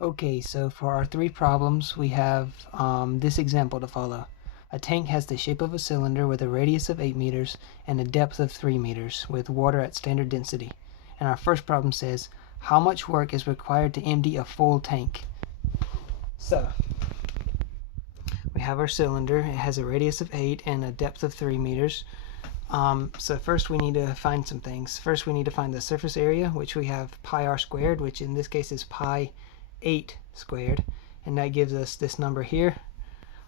Okay, so for our three problems, we have this example to follow. A tank has the shape of a cylinder with a radius of 8 meters and a depth of 3 meters with water at standard density. And our first problem says, how much work is required to empty a full tank? So, we have our cylinder. It has a radius of 8 and a depth of 3 meters. So first we need to find some things. First we need to find the surface area, which we have pi r squared, which in this case is pi 8 squared, and that gives us this number here.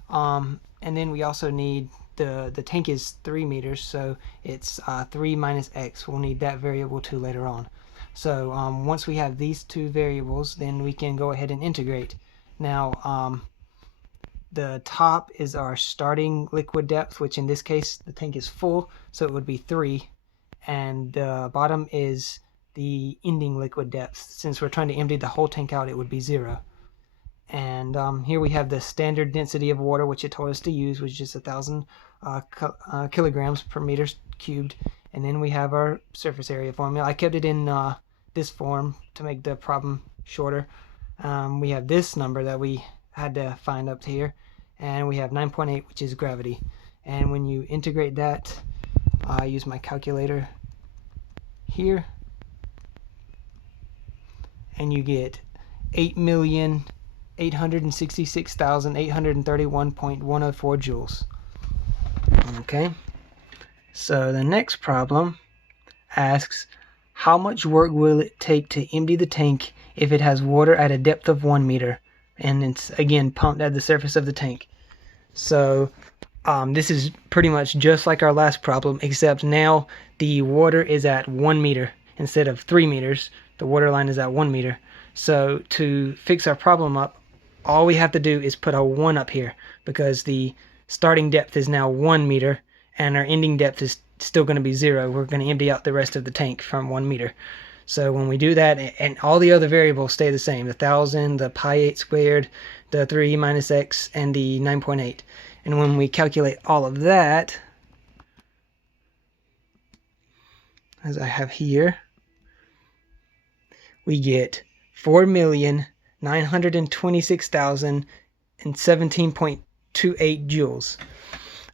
And then we also need the tank is 3 meters, so it's 3 minus x. We'll need that variable too later on. So once we have these two variables, then we can go ahead and integrate. Now the top is our starting liquid depth, which in this case the tank is full, so it would be 3, and the bottom is the ending liquid depth. Since we're trying to empty the whole tank out, it would be 0. And here we have the standard density of water, which it told us to use, which is 1,000 kilograms per meter cubed. And then we have our surface area formula. I kept it in this form to make the problem shorter. We have this number that we had to find up here, and we have 9.8, which is gravity. And when you integrate that, I use my calculator here, and you get 8,866,831.104 joules. Okay, so the next problem asks, how much work will it take to empty the tank if it has water at a depth of 1 meter? And it's again pumped at the surface of the tank. So this is pretty much just like our last problem, except now the water is at 1 meter instead of 3 meters. The water line is at 1 meter. So to fix our problem up, all we have to do is put a 1 up here, because the starting depth is now 1 meter and our ending depth is still going to be 0. We're going to empty out the rest of the tank from 1 meter. So when we do that, and all the other variables stay the same, the 1,000, the pi 8 squared, the 3 minus x, and the 9.8. And when we calculate all of that, as I have here, we get 4,926,017.28 joules.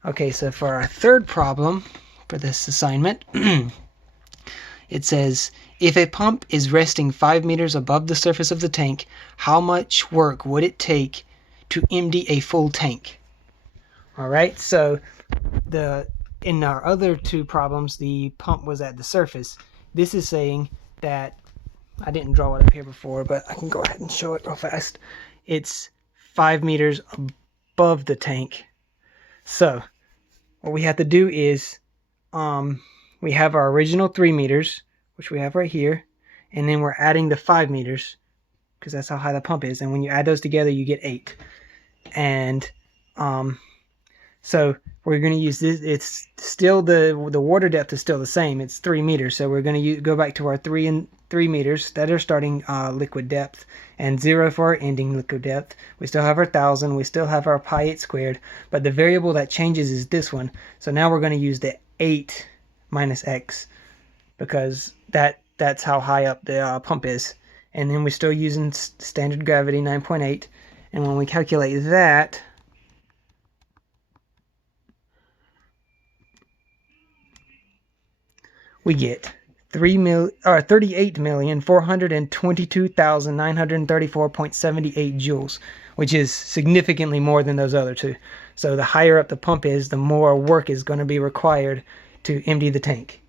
Okay, so for our third problem for this assignment, it says, if a pump is resting 5 meters above the surface of the tank, how much work would it take to empty a full tank? All right, so in our other two problems, the pump was at the surface. This is saying that, I didn't draw it up here before, but I can go ahead and show it real fast. It's 5 meters above the tank. So what we have to do is, we have our original 3 meters, which we have right here, and then we're adding the 5 meters, because that's how high the pump is, and when you add those together you get 8. And so we're going to use this. It's still the water depth is still the same. It's 3 meters, so we're going to go back to our 3 meters that are starting liquid depth, and 0 for our ending liquid depth. We still have our 1,000. We still have our pi 8 squared, but the variable that changes is this one. So now we're going to use the 8 minus x, because that's how high up the pump is. And then we're still using standard gravity, 9.8. And when we calculate that, we get 38,422,934.78 joules, which is significantly more than those other two. So the higher up the pump is, the more work is going to be required to empty the tank.